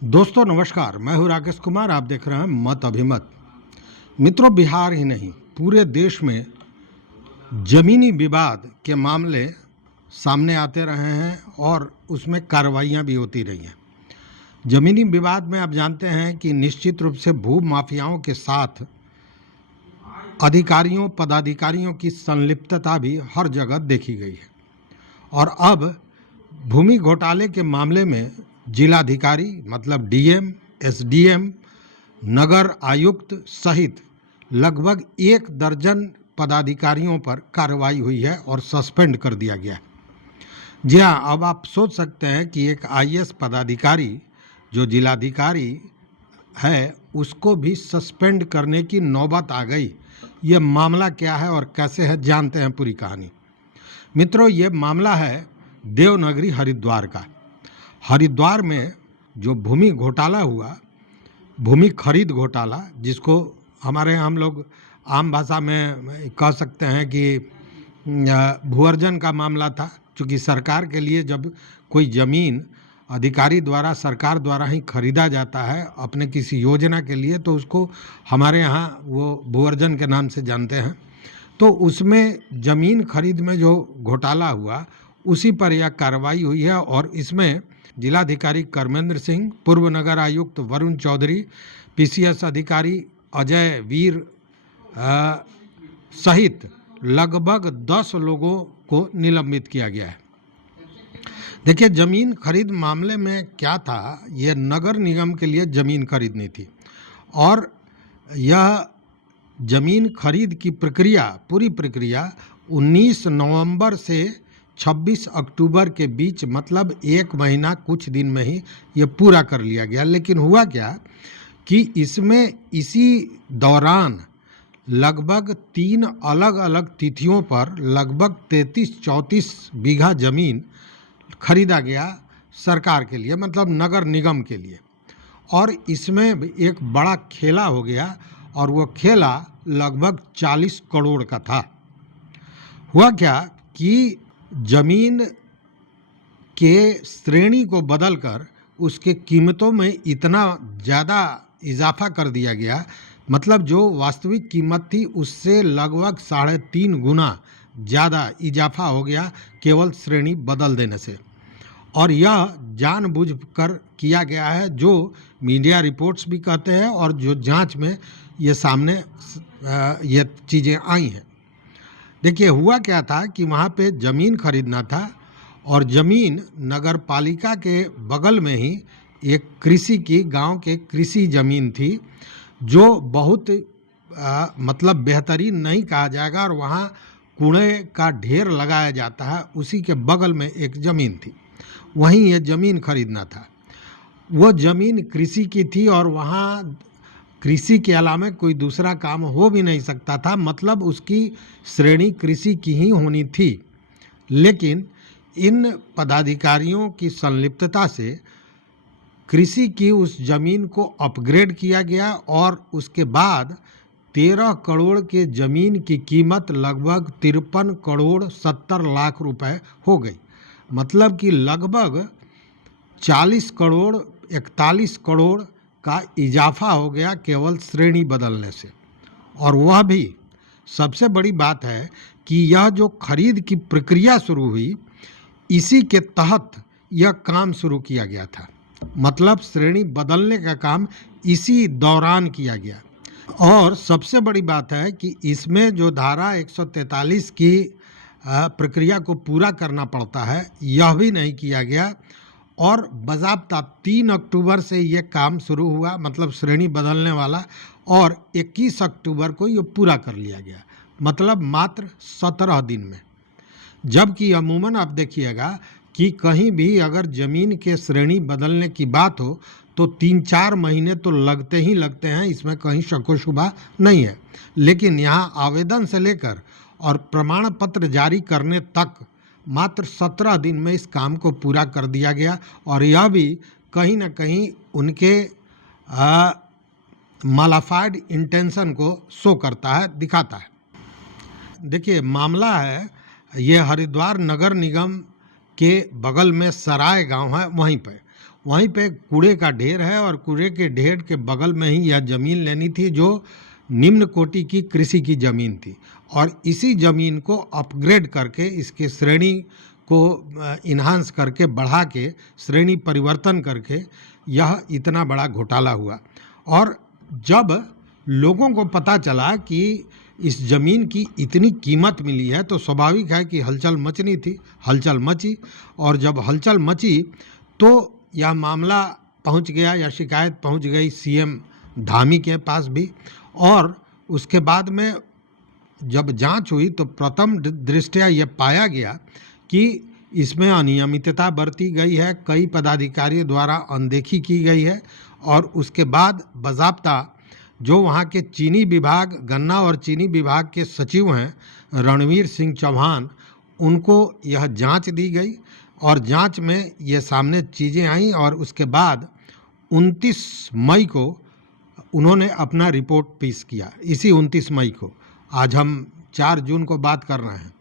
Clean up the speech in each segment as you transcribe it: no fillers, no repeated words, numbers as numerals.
दोस्तों नमस्कार, मैं हूं राकेश कुमार। आप देख रहे हैं मत अभिमत। मित्रों, बिहार ही नहीं पूरे देश में जमीनी विवाद के मामले सामने आते रहे हैं और उसमें कार्रवाइयां भी होती रही हैं। जमीनी विवाद में आप जानते हैं कि निश्चित रूप से भू माफियाओं के साथ अधिकारियों पदाधिकारियों की संलिप्तता भी हर जगह देखी गई है और अब भूमि घोटाले के मामले में जिलाधिकारी मतलब डीएम, एसडीएम, नगर आयुक्त सहित लगभग 1 दर्जन पदाधिकारियों पर कार्रवाई हुई है और सस्पेंड कर दिया गया है। जी हाँ, अब आप सोच सकते हैं कि एक आईएएस पदाधिकारी जो जिलाधिकारी है उसको भी सस्पेंड करने की नौबत आ गई। ये मामला क्या है और कैसे है, जानते हैं पूरी कहानी। मित्रों, ये मामला है देवनागरी हरिद्वार का। हरिद्वार में जो भूमि घोटाला हुआ, भूमि खरीद घोटाला, जिसको हमारे हम लोग आम भाषा में कह सकते हैं कि भूअर्जन का मामला था। क्योंकि सरकार के लिए जब कोई ज़मीन अधिकारी द्वारा सरकार द्वारा ही खरीदा जाता है अपने किसी योजना के लिए, तो उसको हमारे यहाँ वो भूअर्जन के नाम से जानते हैं। तो उसमें ज़मीन खरीद में जो घोटाला हुआ उसी पर यह कार्रवाई हुई है और इसमें जिलाधिकारी कर्मेंद्र सिंह, पूर्व नगर आयुक्त वरुण चौधरी, पीसीएस अधिकारी अजय वीर सहित लगभग 10 लोगों को निलंबित किया गया है। देखिए, ज़मीन खरीद मामले में क्या था, यह नगर निगम के लिए ज़मीन खरीदनी थी और यह ज़मीन खरीद की प्रक्रिया, पूरी प्रक्रिया 19 नवंबर से 26 अक्टूबर के बीच, मतलब 1 महीना कुछ दिन में ही ये पूरा कर लिया गया। लेकिन हुआ क्या कि इसमें इसी दौरान लगभग 3 अलग अलग तिथियों पर लगभग 33-34 बीघा ज़मीन खरीदा गया सरकार के लिए, मतलब नगर निगम के लिए। और इसमें एक बड़ा खेला हो गया और वो खेला लगभग 40 करोड़ का था। हुआ क्या कि जमीन के श्रेणी को बदलकर उसके कीमतों में इतना ज़्यादा इजाफा कर दिया गया, मतलब जो वास्तविक कीमत थी उससे लगभग 3.5 गुना ज़्यादा इजाफा हो गया केवल श्रेणी बदल देने से। और यह जानबूझकर किया गया है, जो मीडिया रिपोर्ट्स भी कहते हैं और जो जांच में ये सामने ये चीज़ें आई हैं। देखिए, हुआ क्या था कि वहाँ पे ज़मीन खरीदना था और ज़मीन नगर पालिका के बगल में ही एक कृषि की, गांव के कृषि ज़मीन थी जो बहुत मतलब बेहतरीन नहीं कहा जाएगा और वहाँ कूड़े का ढेर लगाया जाता है। उसी के बगल में एक ज़मीन थी, वहीं ये ज़मीन खरीदना था। वो ज़मीन कृषि की थी और वहाँ कृषि के अलावा कोई दूसरा काम हो भी नहीं सकता था, मतलब उसकी श्रेणी कृषि की ही होनी थी। लेकिन इन पदाधिकारियों की संलिप्तता से कृषि की उस ज़मीन को अपग्रेड किया गया और उसके बाद 13 करोड़ के ज़मीन की कीमत लगभग 53 करोड़ 70 लाख रुपए हो गई। मतलब कि लगभग 40 करोड़ 41 करोड़ का इजाफा हो गया केवल श्रेणी बदलने से। और वह भी सबसे बड़ी बात है कि यह जो खरीद की प्रक्रिया शुरू हुई, इसी के तहत यह काम शुरू किया गया था। मतलब श्रेणी बदलने का काम इसी दौरान किया गया। और सबसे बड़ी बात है कि इसमें जो धारा 143 की प्रक्रिया को पूरा करना पड़ता है, यह भी नहीं किया गया और बाज़ाब्ता 3 अक्टूबर से ये काम शुरू हुआ, मतलब श्रेणी बदलने वाला, और 21 अक्टूबर को ये पूरा कर लिया गया, मतलब मात्र 17 दिन में। जबकि अमूमन आप देखिएगा कि कहीं भी अगर ज़मीन के श्रेणी बदलने की बात हो तो 3-4 महीने तो लगते ही लगते हैं, इसमें कहीं शको शुबा नहीं है। लेकिन यहाँ आवेदन से लेकर और प्रमाण पत्र जारी करने तक मात्र 17 दिन में इस काम को पूरा कर दिया गया। और यह भी कहीं ना कहीं उनके मालाफाइड इंटेंशन को शो करता है, दिखाता है। देखिए, मामला है ये हरिद्वार नगर निगम के बगल में सराय गांव है, वहीं पर वहीं पे कूड़े का ढेर है और कूड़े के ढेर के बगल में ही यह ज़मीन लेनी थी जो निम्न कोटि की कृषि की ज़मीन थी, और इसी ज़मीन को अपग्रेड करके इसके श्रेणी को इन्हांस करके बढ़ा के श्रेणी परिवर्तन करके यह इतना बड़ा घोटाला हुआ। और जब लोगों को पता चला कि इस ज़मीन की इतनी कीमत मिली है तो स्वाभाविक है कि हलचल मचनी थी। हलचल मची, और जब हलचल मची तो यह मामला पहुंच गया या शिकायत पहुंच गई सीएम धामी के पास भी। और उसके बाद में जब जांच हुई तो प्रथम दृष्टया ये पाया गया कि इसमें अनियमितता बरती गई है, कई पदाधिकारियों द्वारा अनदेखी की गई है। और उसके बाद बाज़ाब्ता जो वहाँ के चीनी विभाग, गन्ना और चीनी विभाग के सचिव हैं रणवीर सिंह चौहान, उनको यह जांच दी गई और जांच में ये सामने चीज़ें आईं। और उसके बाद 29 मई को उन्होंने अपना रिपोर्ट पेश किया। इसी 29 मई को, आज हम 4 जून को बात कर रहे हैं,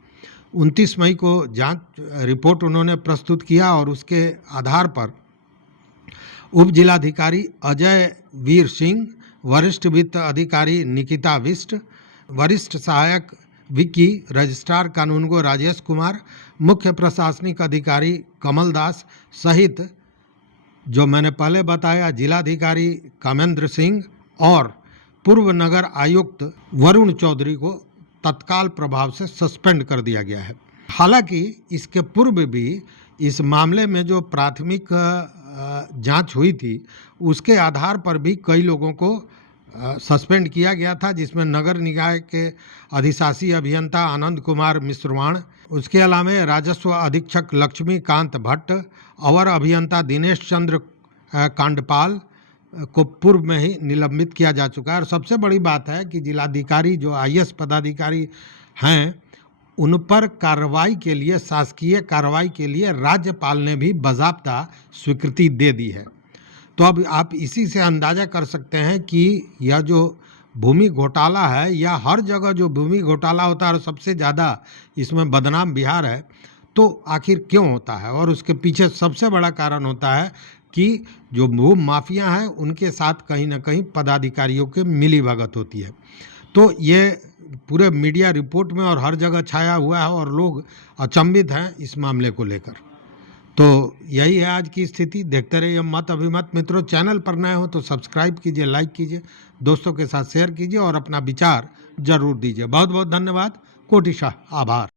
29 मई को जांच रिपोर्ट उन्होंने प्रस्तुत किया। और उसके आधार पर उप जिलाधिकारी अजय वीर सिंह, वरिष्ठ वित्त अधिकारी निकिता बिष्ट, वरिष्ठ सहायक विक्की, रजिस्ट्रार कानूनगो राजेश कुमार, मुख्य प्रशासनिक अधिकारी कमल दास सहित जो मैंने पहले बताया जिलाधिकारी कामेंद्र सिंह और पूर्व नगर आयुक्त वरुण चौधरी को तत्काल प्रभाव से सस्पेंड कर दिया गया है। हालांकि इसके पूर्व भी इस मामले में जो प्राथमिक जांच हुई थी उसके आधार पर भी कई लोगों को सस्पेंड किया गया था, जिसमें नगर निकाय के अधिशासी अभियंता आनंद कुमार मिश्रवाण, उसके अलावा राजस्व अधीक्षक लक्ष्मीकांत भट्ट, अवर अभियंता दिनेश चंद्र कांडपाल को पूर्व में ही निलंबित किया जा चुका है। और सबसे बड़ी बात है कि जिलाधिकारी जो आईएएस पदाधिकारी हैं उन पर कार्रवाई के लिए, शासकीय कार्रवाई के लिए राज्यपाल ने भी बाज़ाब्ता स्वीकृति दे दी है। तो अब आप इसी से अंदाज़ा कर सकते हैं कि यह जो भूमि घोटाला है, या हर जगह जो भूमि घोटाला होता है और सबसे ज़्यादा इसमें बदनाम बिहार है, तो आखिर क्यों होता है। और उसके पीछे सबसे बड़ा कारण होता है कि जो भू माफिया हैं उनके साथ कहीं ना कहीं पदाधिकारियों के मिली भगत होती है। तो ये पूरे मीडिया रिपोर्ट में और हर जगह छाया हुआ है और लोग अचंभित हैं इस मामले को लेकर। तो यही है आज की स्थिति। देखते रहिए मत अभिमत। मित्रों, चैनल पर नए हो तो सब्सक्राइब कीजिए, लाइक कीजिए, दोस्तों के साथ शेयर कीजिए और अपना विचार जरूर दीजिए। बहुत बहुत धन्यवाद। कोटिशाह आभार।